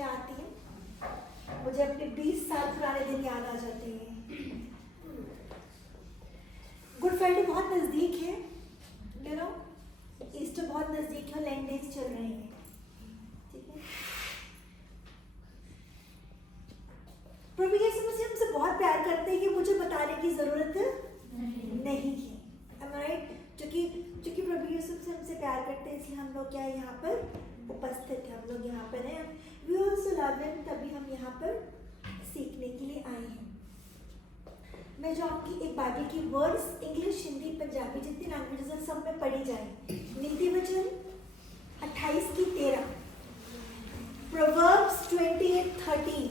चीज़ें आती हैं, मुझे अपने 20 साल पुराने दिन याद आ जाते हैं। गुड फ्राइडे बहुत नज़दीक है, यू नो, ईस्टर बहुत नज़दीक है, लैंड डेज चल रहे हैं, ठीक है। प्रभु यीशु मसीह हमसे बहुत प्यार करते हैं कि मुझे बताने की ज़रूरत नहीं है, राइट। क्योंकि प्रभु यीशु से हमसे प्यार करते हैं, इसलिए हम लोग क्या है यहाँ पर उपस्थित हैं, हम लोग यहाँ पर हैं। वी आल्सो लव हिम, तभी हम यहाँ पर सीखने के लिए आए हैं। मैं जो आपकी एक बाइबल की वर्ड्स इंग्लिश, हिंदी, पंजाबी जितनी लैंग्वेजेस हैं सब में पढ़ी जाए। नीति वचन 28:13, प्रोवर्ब्स 28:13,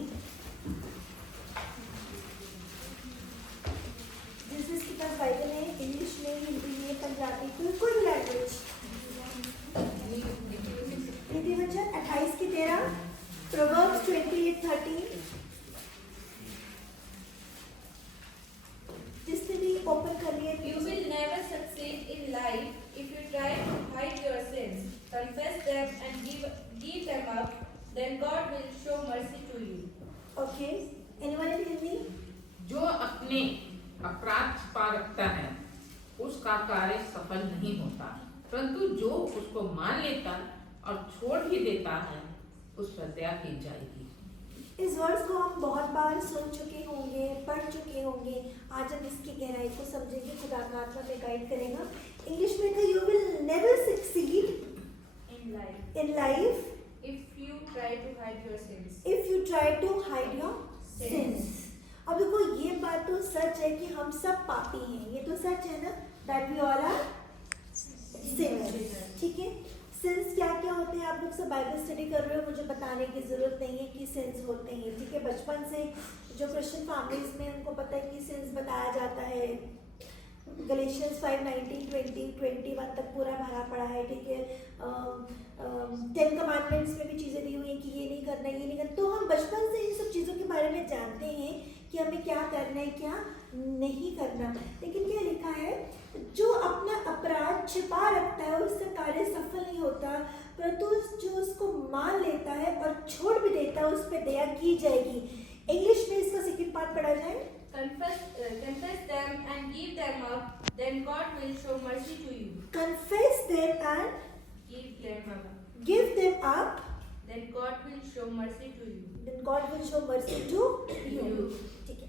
जिसके पास बाइबल है, इंग्लिश में, हिंदी में, पंजाबी, कोई भी लैंग्वेज। नीति वचन 28:13, प्रोवर्ब्स 28:13, जिसने भी ओपन कर लिया। You will never succeed in life if you try to hide your sins. Confess them and give them up. Then God will show mercy to you. Okay. Anyone in Hindi? जो अपने अपराध छिपा रखता है उसका कार्य सफल नहीं होता, परंतु जो उसको मान लेता और छोड़ भी देता है उस पर दया की जाएगी। इस वर्ड्स को हम बहुत बार सुन चुके होंगे, पढ़ चुके होंगे। आज हम इसकी गहराई को समझेंगे, खुदा का आत्मा में गाइड करेगा। इंग्लिश में कहा, you will never succeed in life if you try to hide your sins. if you try to hide your sins. अब देखो, ये बात तो सच है कि हम सब पापी हैं, ये तो सच है ना, that we all are sinners, ठीक है। सिंस क्या क्या होते हैं, आप लोग सब बाइबल स्टडी कर रहे हो, मुझे बताने की ज़रूरत नहीं है कि सिंस होते हैं, ठीक है। बचपन से जो क्रिश्चियन फैमिलीज में उनको पता है कि सिंस बताया जाता है। गलेशियंस 5:19-20-21 तक पूरा भरा पड़ा है, ठीक है। 10 कमांडमेंट्स में भी चीज़ें दी हुई हैं कि ये नहीं करना, ये नहीं करना। तो हम बचपन से इन सब चीज़ों के बारे में जानते हैं कि हमें क्या करना है, क्या नहीं करना। लेकिन क्या लिखा है, जो अपना अपराध छिपा रखता है उससे कार्य सफल नहीं होता, परंतु जो उसको मान लेता है और छोड़ भी देता है उस पर दया की जाएगी। इंग्लिश में इसका सेकंड पार्ट पढ़ा जाए। Confess them and give them up, then God will show mercy to you. Confess them and give them up, then God will show mercy to you. then God will show mercy to you. ठीक है,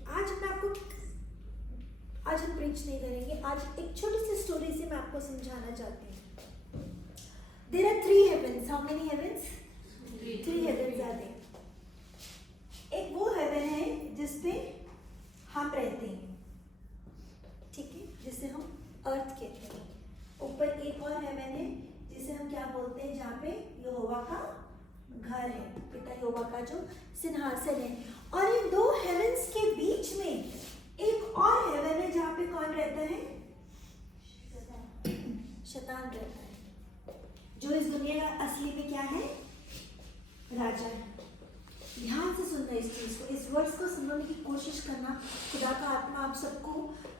आज हम preach नहीं करेंगे। आज एक छोटी सी story से मैं आपको समझाना चाहती हूँ। There are 3 heavens. How many heavens? 3 heavens are there. एक वो हेवन है जिसपे हम रहते हैं, ठीक है, जिसे हम अर्थ कहते हैं। ऊपर एक और हेवन है जिसे हम क्या बोलते हैं, जहाँ पे यहोवा का घर है, पिता यहोवा का जो सिंहासन है। और इन 2 हेवन्स के बीच में एक और हेवन है जहाँ पे कौन रहता है, शैतान रहता है, जो इस दुनिया का असली में क्या है, राजा है। ध्यान से सुनना इस चीज़ को, इस वर्ड्स को सुनने की कोशिश करना। खुदा का आत्मा आप सबको,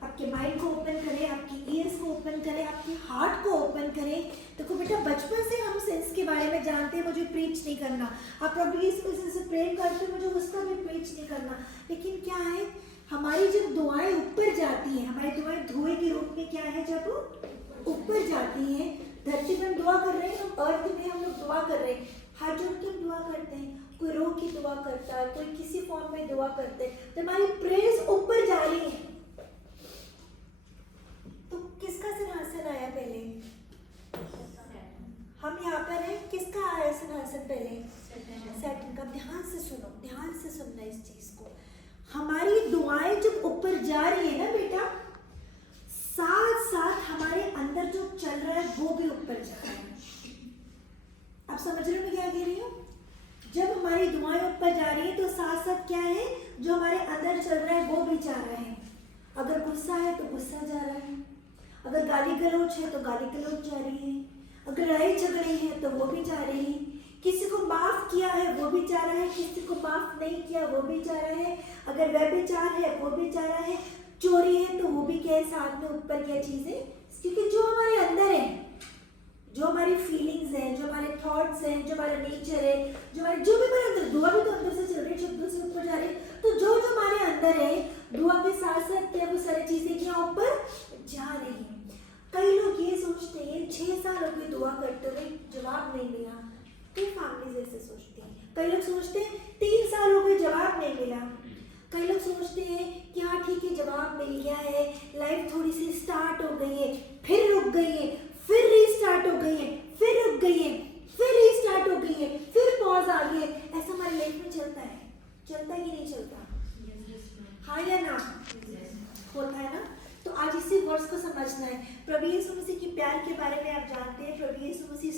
आपके माइंड को ओपन करे, आपकी ईयर्स को ओपन करे, आपके हार्ट को ओपन करे। देखो बेटा, बचपन से हम सेंस के बारे में जानते हैं, मुझे प्रीच नहीं करना। आप प्रभु यीशु से प्रेम करते हो, मुझे उसका भी प्रीच नहीं करना। लेकिन क्या है, हमारी जब दुआएं ऊपर जाती हैं, हमारी दुआएं धुएं के रूप में क्या है, जब ऊपर जाती हैं, धरती पर हम दुआ कर रहे हैं, हम अर्थ में हम लोग दुआ कर रहे हैं, हाथ जोड़ के हम दुआ करते हैं। कोई रो की दुआ करता है, कोई किसी फॉर्म में दुआ करते हैं, तो हमारी प्रेयर्स ऊपर जा रही है। तो किसका सिंहासन आया पहले, हम यहाँ पर हैं, किसका आया सिंहासन पहले, सैटन का। ध्यान से सुनो, ध्यान से सुनना इस चीज को। हमारी दुआएं जब ऊपर जा रही है ना बेटा, साथ साथ हमारे अंदर जो चल रहा है वो भी ऊपर जा रहा है। आप समझ रहे हो मैं क्या कह रही हूँ? जब हमारी दुआएं ऊपर जा रही है तो साथ साथ क्या है, जो हमारे अंदर चल रहा है वो भी जा रहा है। अगर गुस्सा है तो गुस्सा जा रहा है, अगर गाली गलौज है तो गाली गलौज जा रही है, अगर लड़ाई झगड़े है तो वो भी जा रही है, किसी को माफ किया है वो भी जा रहा है, किसी को माफ नहीं किया वो भी जा रहा है, अगर व्यभिचार है वो भी जा रहा है, चोरी है तो वो भी क्या है, साथ में ऊपर क्या चीजें, क्योंकि जो हमारे अंदर है, जो हमारी फीलिंग्स फीलिंग्स हैं, जो हमारे थॉट्स हैं, जो हमारा नेचर है, जो हमारे जो भी हमारे अंदर, दुआ भी तो अंदर से चल रही है, शब्दों से ऊपर जा रही है, तो जो जो हमारे अंदर है दुआ के साथ साथ क्या वो सारी चीजें क्या ऊपर जा रही हैं। कई लोग ये सोचते हैं 6 साल हो गए दुआ करते हुए जवाब नहीं मिला, कई फैमिलीज ऐसे सोचती हैं। कई लोग सोचते हैं 3 साल हो गए जवाब नहीं मिला। कई लोग सोचते हैं कि हाँ ठीक है जवाब मिल गया है, लाइफ थोड़ी सी स्टार्ट हो गई है, फिर रुक गई है, फिर रीस्टार्ट हो गई है, फिर रुक गई है, फिर रीस्टार्ट हो गई है, फिर पॉज आ गई है। ऐसा हमारी लाइफ में चलता है, चलता है कि नहीं चलता? हाँ या ना? होता है ना? तो आज इसी वर्ड्स को समझना है। प्रभु यीशु मसीह के प्यार के बारे में आप जानते हैं, प्रभु यीशु मसीह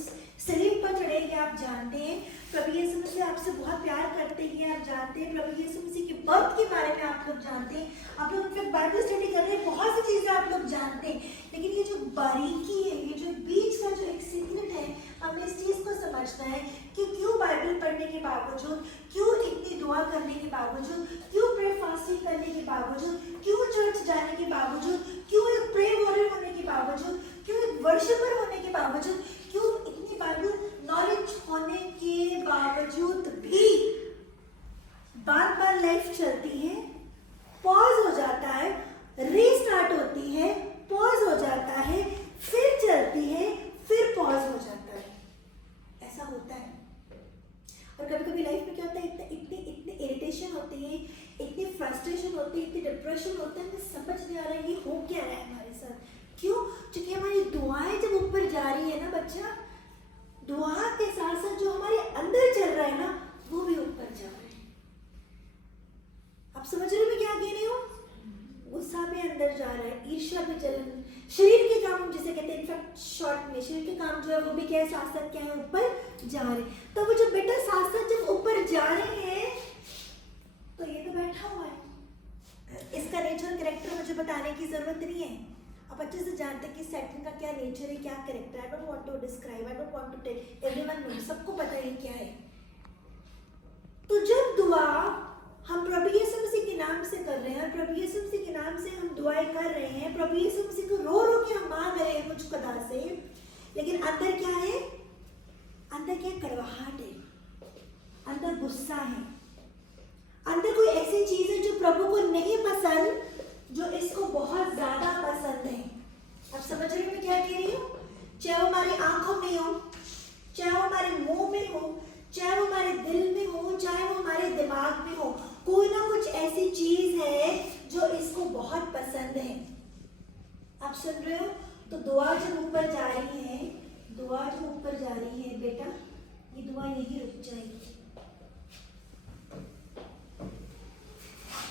सलीब पर चढ़े गए आप जानते हैं, प्रभु यीशु मसीह आपसे बहुत प्यार करते हैं आप जानते हैं, प्रभु यीशु मसीह के बर्थ के बारे में आप लोग जानते हैं, आप लोग जब बाइबल स्टडी कर रहे हैं बहुत सी चीज़ें आप लोग जानते हैं, लेकिन ये जो बारीकी है, ये जो बीच का जो एक सीक्रेट है, हमें इस चीज़ को समझना है कि क्यों बाइबल पढ़ने के बावजूद, क्यों इतनी दुआ करने के बावजूद, क्यों प्रे फास्टिंग करने के बावजूद, क्यों चर्च जाने के बावजूद, क्यों एक प्रे वॉरियर होने के बावजूद, क्यों एक वर्शिपर होने के बावजूद, क्यों इतनी बाइबल नॉलेज होने के बावजूद भी बार बार लाइफ चलती है, पॉज हो जाता है, रीस्टार्ट होती है, पॉज हो जाता है, फिर चलती है, फिर पॉज हो जाता है। ऐसा होता है। और कभी कभी लाइफ में क्या होता है, इतने इरिटेशन होती है, इतनी फ्रस्ट्रेशन होती है, इतनी डिप्रेशन होता है, हमें समझ नहीं आ रहा है ये हो क्या रहा है हमारे साथ। क्यों? क्योंकि हमारी दुआएं जब ऊपर जा रही है ना बच्चा, दुआ के साथ साथ जो हमारे अंदर चल रहा है ना वो भी ऊपर जा रहा है। आप समझ रहे हो मैं क्या कह रही हूँ? गुस्सा भी अंदर जा रहा है, ईर्ष्या भी चल, शरीर के काम जिसे कहते हैं, इनफैक्ट शॉर्ट में शरीर के काम जो है वो भी क्या है, साथ साथ क्या है, ऊपर जा रहे। तो वो जो बेटा साथ साथ जब ऊपर जा रहे हैं तो ये तो बैठा हुआ है, इसका नेचर कैरेक्टर मुझे बताने की जरूरत नहीं है, आप अच्छे से जानते हैं कि सैटर्न का क्या नेचर है, क्या कैरेक्टर है। I don't want to describe, I don't want to tell, everyone knows, सबको पता है क्या है। तो जब दुआ हम प्रभु यीशु मसीह के नाम से कर रहे हैं, प्रभु यीशु मसीह के नाम से हम दुआएं कर रहे हैं, प्रभु यीशु मसीह को रो रो के हम मांग रहे हैं कुछ खुदा से, लेकिन अंदर क्या है, अंदर क्या कड़वाहट है, अंदर गुस्सा है, अंदर कोई ऐसी चीज है जो प्रभु को नहीं पसंद, जो इसको बहुत ज्यादा पसंद है। आप समझ रहे हो मैं क्या कह रही हूँ? चाहे वो हमारी आंखों में हो, चाहे वो हमारे मुंह में हो, चाहे वो हमारे दिल में हो, चाहे वो हमारे दिमाग में हो, कोई ना कुछ ऐसी चीज है जो इसको बहुत पसंद है। आप सुन रहे हो? तो दुआ जब ऊपर जा रही है, दुआ जब ऊपर जा रही है बेटा, ये दुआ यही रुक जाएगी।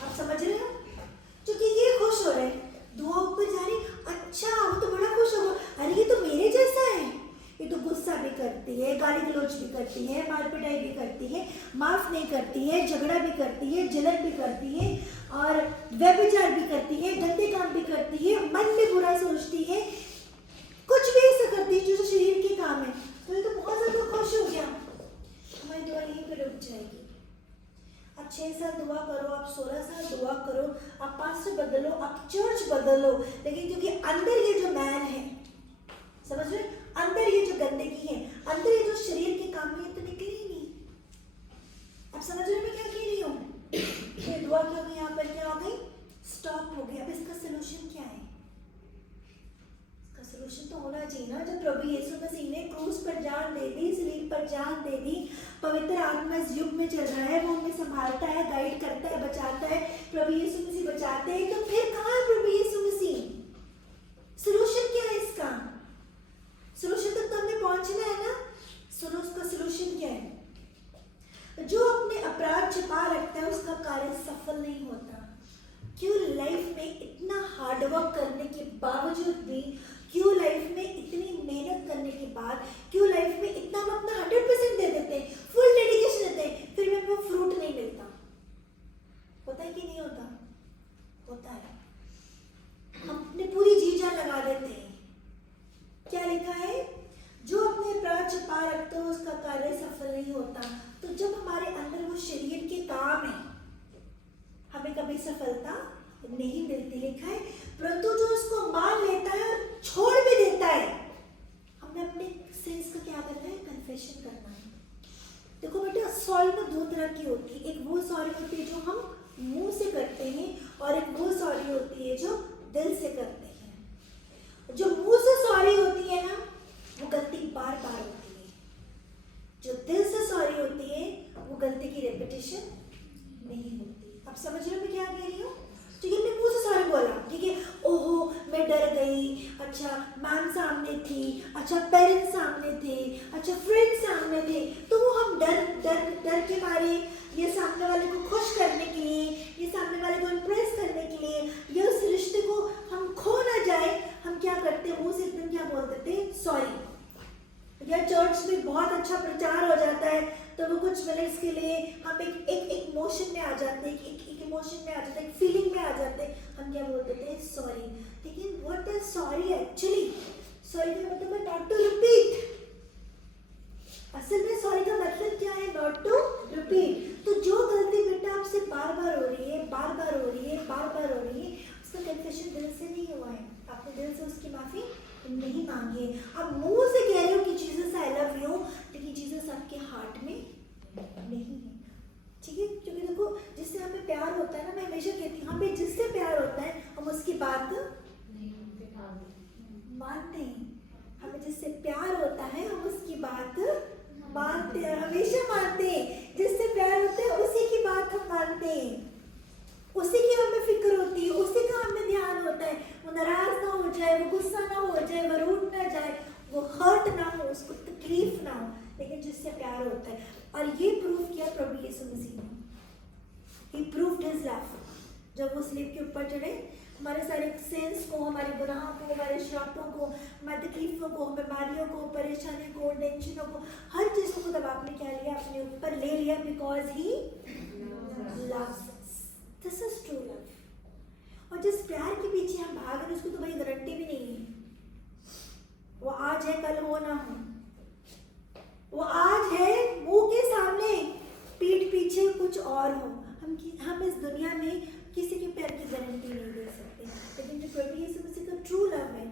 आप समझ रहे हो? क्योंकि ये खुश हो रहे, दुआ ऊपर जा रही, अच्छा वो तो बड़ा खुश होगा, अरे ये तो मेरे जैसा है, ये तो गुस्सा भी करती है, गाली गलौज भी करती है, मार पिटाई भी करती है, माफ नहीं करती है, झगड़ा भी करती है, जलन भी करती है, और व्यभिचार भी करती है, गंदे काम भी करती है, मन में बुरा सोचती है, कुछ भी ऐसा करती है जो शरीर के काम है, तो ये तो बहुत ज्यादा खुश हो गया, हमारी दुआ यहीं पर रुक जाएगी। आप 6 साल दुआ करो, आप 16 साल दुआ करो, आप पास्टर बदलो, आप चर्च बदलो, लेकिन क्योंकि अंदर ये जो मैन है, समझ रहे, अंदर ये जो गंदगी है, अंदर ये जो शरीर के काम है, ये तो निकले ही नहीं। आप समझ रहे मैं क्या कह रही हूँ? ये दुआ क्यों गई, यहाँ पर क्या हो गई, स्टॉप हो गई। अब इसका सोल्यूशन क्या है? इसका सोल्यूशन तो होना चाहिए ना, जब प्रभु यीशु मसीह ने क्रूस पर जान दे दी, सलीब पर जान दे दी, पवित्र आत्मा इस युग में चल रहा है, वो हमें संभालता है, गाइड करता है, बचाता है, प्रभु यीशु मसीह बचाते हैं, तो फिर कहाँ है प्रभु यीशु मसीह? सोल्यूशन क्या है इसका? सोल्यूशन तक तो हमें पहुंचना है ना। सुनो उसका सोल्यूशन क्या है? जो अपने अपराध छिपा रखता है उसका कार्य सफल नहीं होता। क्यों लाइफ में इतना हार्डवर्क करने के बावजूद भी, क्यों लाइफ में इतनी मेहनत करने के बाद, क्यों लाइफ में इतना हम अपना 100% दे देते हैं, फुल डेडिकेशन देते हैं, फिर भी हमें फ्रूट नहीं मिलता? होता है कि नहीं होता? होता है। हम अपनी पूरी जी जान लगा देते हैं। क्या लिखा है? जो अपने अपराध छिपा रखते हो उसका कार्य सफल नहीं होता। तो जब हमारे अंदर वो शरीर के काम है, हमें कभी सफलता नहीं मिलती। लिखा है परंतु जो उसको मान लेता है और छोड़ भी देता है, हमने अपने सेंस का क्या करना है, सॉरी ना दो तरह की होती है, एक वो सॉरी होती है जो हम मुंह से करते हैं और एक वो सॉरी होती है जो दिल से करते हैं। जो मुंह से सॉरी होती है ना वो गलती बार बार होती है, जो दिल से सॉरी होती है वो गलती की रेपिटेशन नहीं होती। अब समझ रहे हो मैं क्या कह रही हूँ? ठीक है, मैं मुंह से सॉरी बोला, ठीक है, ओहो मैं डर गई, अच्छा मैम सामने थी, अच्छा पेरेंट्स सामने थे, अच्छा फ्रेंड्स सामने थे, तो वो हम डर के मारे, ये सामने वाले को खुश करने के लिए, ये सामने वाले को इम्प्रेस करने के लिए, या उस रिश्ते को हम खो ना जाए, हम क्या करते हैं मुंह से एकदम क्या बोल देते हैं, सॉरी। या चर्च में बहुत अच्छा प्रचार हो जाता है तो वो कुछ मिनट्स के लिए हम एक इमोशन में आ जाते हैं, एक इमोशन में आ जाते हैं, एक फीलिंग में आ जाते हैं, हम क्या बोल देते हैं, सॉरी। लेकिन what is sorry actually? Sorry का मतलब है नॉट टू रिपीट। असल में सॉरी का मतलब क्या है? Not to repeat. तो जो गलती बेटा आपसे बार बार हो रही है, बार बार हो रही है, बार बार हो रही है, उसका कन्फेशन दिल से नहीं हुआ है, आपने दिल से उसकी माफी नहीं मांगी है। आप मुंह से कह रहे हो कि जीसस आई लव यू, लेकिन जीसस आपके हार्ट में नहीं है, ठीक है? क्योंकि देखो जिससे हमें प्यार होता है ना, मैं हमेशा कहती हूँ हमें जिससे प्यार होता है हम उसकी बात मानते हैं। हमें जिससे प्यार होता है हम उसकी बात मानते हैं, हमेशा मानते हैं। जिससे प्यार होता है उसी की बात हम मानते हैं, उसी की हमें फिक्र होती है, उसी का हमें ध्यान होता है। वो नाराज ना हो जाए, वो गुस्सा ना हो जाए, वो रूठ ना जाए, वो हर्ट ना हो, उसको तकलीफ ना हो, लेकिन जिससे प्यार होता है। और ये प्रूव किया प्रभु यीशु मसीह ने। He proved his love। जब वो स्लीप के ऊपर चढ़े, हमारे सारे सेंस को, हमारे गुनाहों को, हमारे श्रापों को, हमारी तकलीफों को, बीमारियों को, परेशानियों को, टेंशनों को, हर चीज को तब आपने क्या लिया? अपने ऊपर ले लिया, because he loves us। This is true love। और जिस प्यार के पीछे हम भाग रहे हैं उसको तो भाई गारंटी भी नहीं है वो आज है कल हो ना हो। वो आज है मुंह के सामने, पीठ पीछे कुछ और हो। हम इस दुनिया में किसी के प्यार की गारंटी नहीं दे सकते, लेकिन जो प्रभु यीशु मसीह का ट्रू लव है,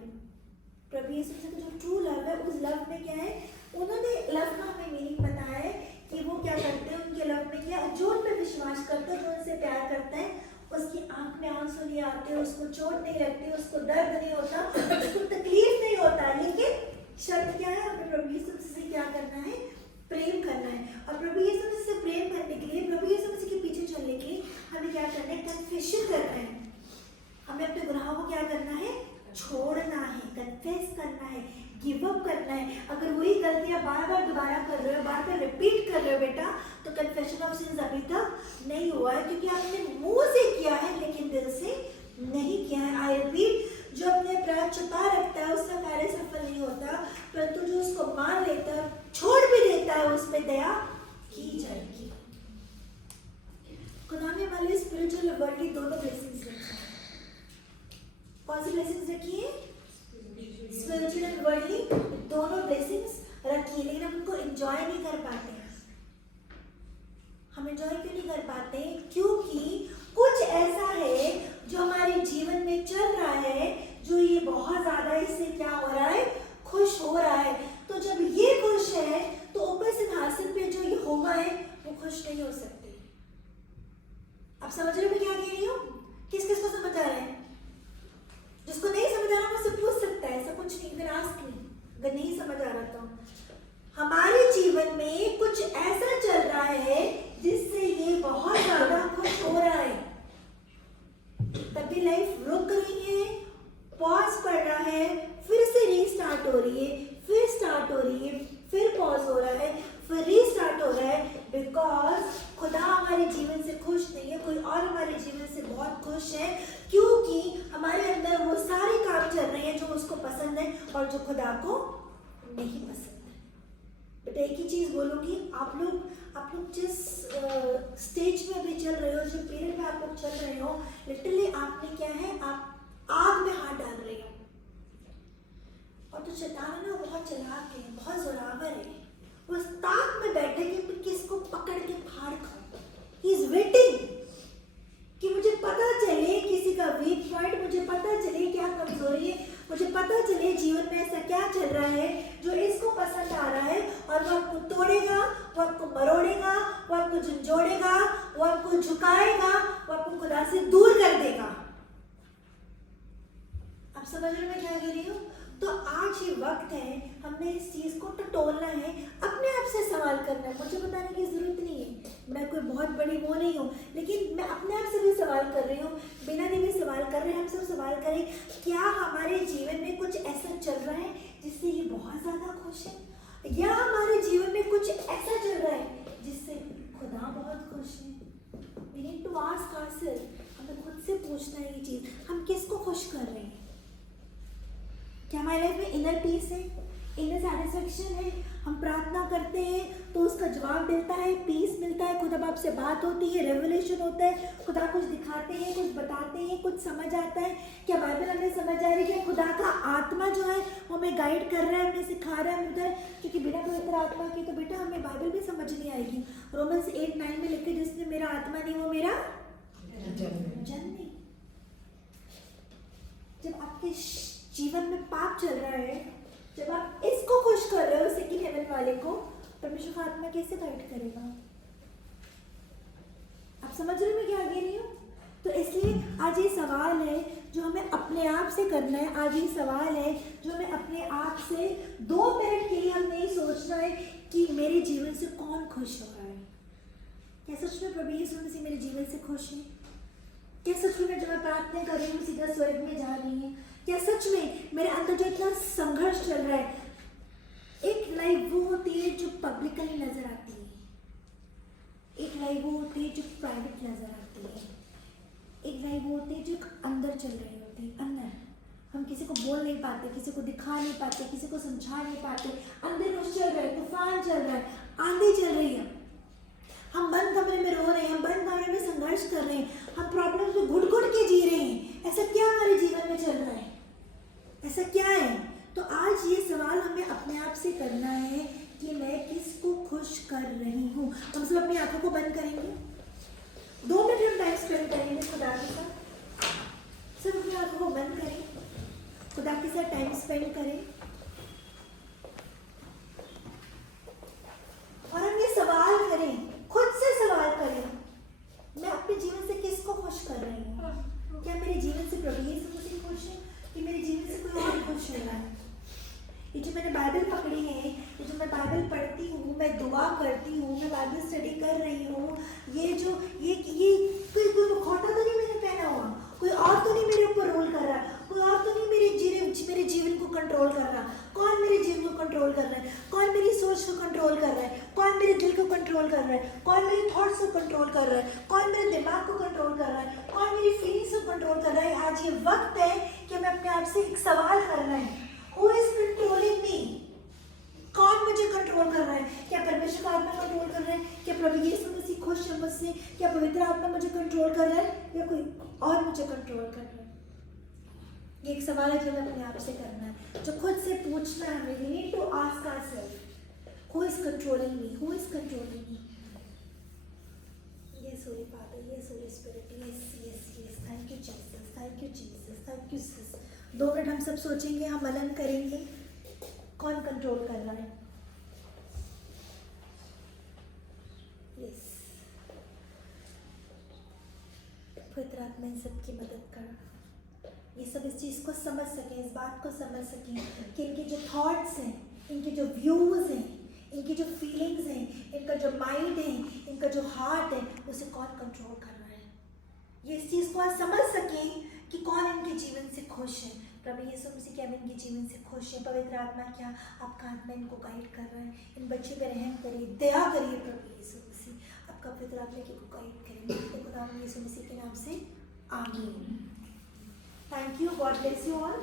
प्रभु यीशु मसीह का जो ट्रू लव है, उस लव में क्या है? उन्होंने लव का हमें मीनिंग बताया है कि वो क्या करते हैं, उनके लव में क्या, जो उन पर विश्वास करता है, जो उनसे प्यार करता है, उसकी आंख में आंसू नहीं आते, उसको चोट नहीं लगती, उसको दर्द नहीं होता, उसको तकलीफ नहीं होता। लेकिन शर्त क्या है? हमें प्रभु यीशु मसीह से क्या करना है? प्रेम करना है। और प्रभु यीशु मसीह से प्रेम करने के लिए, प्रभु यीशु मसीह के पीछे चलने के लिए हमें क्या करना है? कन्फेशन करना है। हमें अपने गुनाहों को क्या करना है? छोड़ना है, कन्फेस करना है, गिव अप करना है। अगर वही गलतियां बार बार दोबारा कर रहे हो, बार बार रिपीट कर रहे हो बेटा, तो कन्फेशन ऑफ सिंस अभी तक नहीं हुआ है, क्योंकि आपने मुंह से किया है लेकिन दिल से नहीं किया है। आई रिपीट, जो अपने अपराध छुपा रखता है उसका कार्य सफल नहीं होता, परंतु जो उसको मान लेता है, छोड़ भी देता है, उस पर दया की जाएगी। खुदाने वाले स्पिरिचुअल और वर्ल्डली दोनों ब्लेसिंग्स रखी है। कौन सी ब्लेसिंग्स रखी है? स्पिरिचुअल एंड वर्ल्डली दोनों ब्लेसिंग्स रखी है, लेकिन हम उनको एंजॉय नहीं कर पाते हैं। हम एंजॉय क्यों नहीं कर पाते? क्योंकि कुछ ऐसा है जो हमारे जीवन में चल रहा है, जो ये बहुत ज्यादा इससे क्या हो रहा है? खुश हो रहा है। तो जब ये खुश है तो ऊपर सिंहासन पे जो ये होमा है वो खुश नहीं हो सकते। आप समझ रहे हो मैं क्या कह रही हूँ? किस किस को समझ आ रहा है? जिसको नहीं समझ आ रहा मुझसे पूछ सकता है, ऐसा कुछ नहीं, आस्क मी। अगर नहीं समझ आ रहा तो हमारे जीवन में कुछ ऐसा चल रहा है जिससे ये बहुत ज्यादा खुश हो रहा है, तभी लाइफ रुक रही है, पॉज पड़ रहा है, फिर से रीस्टार्ट हो रही है, फिर स्टार्ट हो रही है, फिर पॉज हो रहा है, फिर रीस्टार्ट हो रहा है, बिकॉज खुदा हमारे जीवन से खुश नहीं है, कोई और हमारे जीवन से बहुत खुश है, क्योंकि हमारे अंदर वो सारे काम चल रहे हैं जो उसको पसंद है और जो खुदा को नहीं पसंद है। बेटा एक ही चीज बोलूंगी, आप लोग जिस स्टेज में अभी चल रहे हो, जो पीरियड में आप लोग चल रहे हो, लिटरली आपने क्या है, आप आग में हाथ डाल रहे हो। और तो शैतान है ना, बहुत चालाक है, बहुत जोरावर है, वो उस ताक में बैठे कि किसको पकड़ के फाड़ खाओ। ही इज वेटिंग कि मुझे पता चले किसी का वीक पॉइंट, मुझे पता चले क्या कमजोरी है, मुझे पता चले जीवन में ऐसा क्या चल रहा है जो इसको पसंद आ रहा है, और वो आपको तोड़ेगा, वो आपको मरोड़ेगा, वो आपको झंझोड़ेगा, वो आपको झुकाएगा, वो आपको खुदा से दूर कर देगा। आप समझ रहे हो मैं क्या कह रही हूँ? तो आज ये वक्त है, हमने इस चीज को टटोलना है, अपने आप से सवाल करना है। मुझे बताने की जरूरत नहीं है, मैं कोई बहुत बड़ी वो नहीं हूँ, लेकिन मैं अपने आप से भी सवाल कर रही हूँ, बिना ने भी सवाल कर रहे हैं। हम सब सवाल करें, क्या हमारे जीवन में कुछ ऐसा चल रहा है जिससे ये बहुत ज्यादा खुश है, या हमारे जीवन में कुछ ऐसा चल रहा है जिससे खुदा बहुत खुश है? We need to ask ourselves, हमें खुद से पूछना है ये चीज, हम किसको खुश कर रहे हैं? क्या हमारी लाइफ में इनर पीस है, इनर सेटिस्फेक्शन है? हम प्रार्थना करते हैं तो उसका जवाब मिलता है, पीस मिलता है, खुदा बाप से बात होती है, रेवलेशन होता है, खुदा कुछ दिखाते हैं, कुछ बताते हैं, कुछ समझ आता है। क्या बाइबल हमें समझ आ रही है कि खुदा का आत्मा जो है वो हमें गाइड कर रहा है, हमें सिखा रहा है उधर? क्योंकि बिना पवित्र आत्मा के तो बेटा हमें बाइबल भी समझ नहीं आएगी। रोमन्स 8:9 में लिखे, जिसने मेरा आत्मा नहीं वो मेरा जन नहीं। जब आपके जीवन में पाप चल रहा है, जब आप इसको खुश कर रहे हो, सेकंड हेवन वाले को, परमेश्वर का आत्मा कैसे गाइड करेगा? आप समझ रहे हो मैं क्या कह रही हूँ? तो इसलिए आज ये सवाल है जो हमें अपने आप से करना है। आज ये सवाल है जो हमें अपने आप से 2 मिनट के लिए हमने ये सोचना है कि मेरे जीवन से कौन खुश हो रहा है। क्या सच में प्रभु यीशु मसीह मेरे जीवन से खुश है? क्या सच में जब मैं प्रार्थना कर रही हूँ सीधा स्वर्ग में जा रही है? क्या सच में मेरे अंदर जो इतना संघर्ष चल रहा है? एक लाइफ वो होती है जो पब्लिकली नजर आती है, एक लाइफ वो होती है जो प्राइवेट नजर आती है, एक लाइफ वो होती है जो अंदर चल रही होती है। अंदर हम किसी को बोल नहीं पाते, किसी को दिखा नहीं पाते, किसी को समझा नहीं पाते। अंदर कुछ चल रहा है, तूफान चल रहा है, आंधी चल रही है, हम बंद कमरे में रो रहे हैं, हम बंद कमरे में संघर्ष कर रहे हैं, हम प्रॉब्लम्स में घुट घुट के जी रहे हैं। ऐसा क्या हमारे जीवन में चल रहा है? ऐसा क्या है? तो आज ये सवाल हमें अपने आप से करना है कि मैं किसको खुश कर रही हूँ। हम सब अपनी आंखों को बंद करेंगे, 2 मिनट हम टाइम स्पेंड करेंगे खुदा के साथ। सब अपनी आंखों को बंद करें, खुदा के साथ टाइम स्पेंड करें, और हम ये सवाल करें, खुद से सवाल करें, मैं अपने जीवन से किसको खुश कर रही हूँ? क्या मेरे जीवन से प्रभु यीशु मसीह खुश है कि मेरे जीवन से कोई और खुश हो रहा है? ये जो मैंने बाइबल पकड़ी है, ये जो मैं बाइबल पढ़ती हूँ, मैं दुआ करती हूँ, मैं बाइबल स्टडी कर रही हूँ, ये जो ये कोई मुखौटा तो नहीं मैंने पहना हुआ, कोई और तो नहीं मेरे ऊपर रोल कर रहा, कोई और तो नहीं मेरे जीवन को कंट्रोल कर रहा। कौन मेरे जीवन को कंट्रोल कर रहा है? कौन मेरी सोच को कंट्रोल कर रहा है? कौन मेरे दिल को कंट्रोल कर रहा है? कौन मेरे थॉट्स को कंट्रोल कर रहा है? कौन मेरे दिमाग को कंट्रोल कर रहा है? कौन मेरी फीलिंग्स को कंट्रोल कर रहा है? आज ये वक्त है कि हमें अपने आप से एक सवाल करना है, Who is controlling me? कौन मुझे कंट्रोल कर रहा है? क्या परमेश्वर का आत्मा कंट्रोल कर रहा है? क्या प्रभु यीशु मसीह खुश है मुझसे? क्या पवित्र आत्मा मुझे कंट्रोल कर रहा है, या कोई और मुझे कंट्रोल कर रहा है? ये एक सवाल है जो हमें अपने आप से करना है, जो खुद से पूछना है हमें। We need to ask ourselves, who is controlling me? Who is controlling me? Yes, Holy Father, yes, Holy Spirit, yes, yes, yes. Thank you, Jesus. Thank you, Jesus. Thank you, Jesus. 2 minute हम सब सोचेंगे, हम मनन करेंगे, कौन control कर रहा है? Yes, पवित्र आत्मा इन सबकी मदद कर, ये सब इस चीज़ को समझ सकें, इस बात को समझ सकें कि इनके जो थॉट्स हैं, इनके जो व्यूज़ हैं, इनकी जो फीलिंग्स हैं, इनका जो माइंड है, इनका जो हार्ट है, उसे कौन कंट्रोल कर रहा है। ये इस चीज़ को आज समझ सकें कि कौन इनके जीवन से खुश है। प्रभु यीशु मसीह क्या इनके जीवन से खुश है? पवित्र आत्मा क्या आपका आत्मा इनको गाइड कर रहा है? इन बच्चे पे रहम करिए, दया करिए प्रभु यीशु मसीह, आपका पवित्र आत्मा को गाइड करेंगे। खुदा यीशु मसीह के नाम से आमीन। Thank you, God bless you all.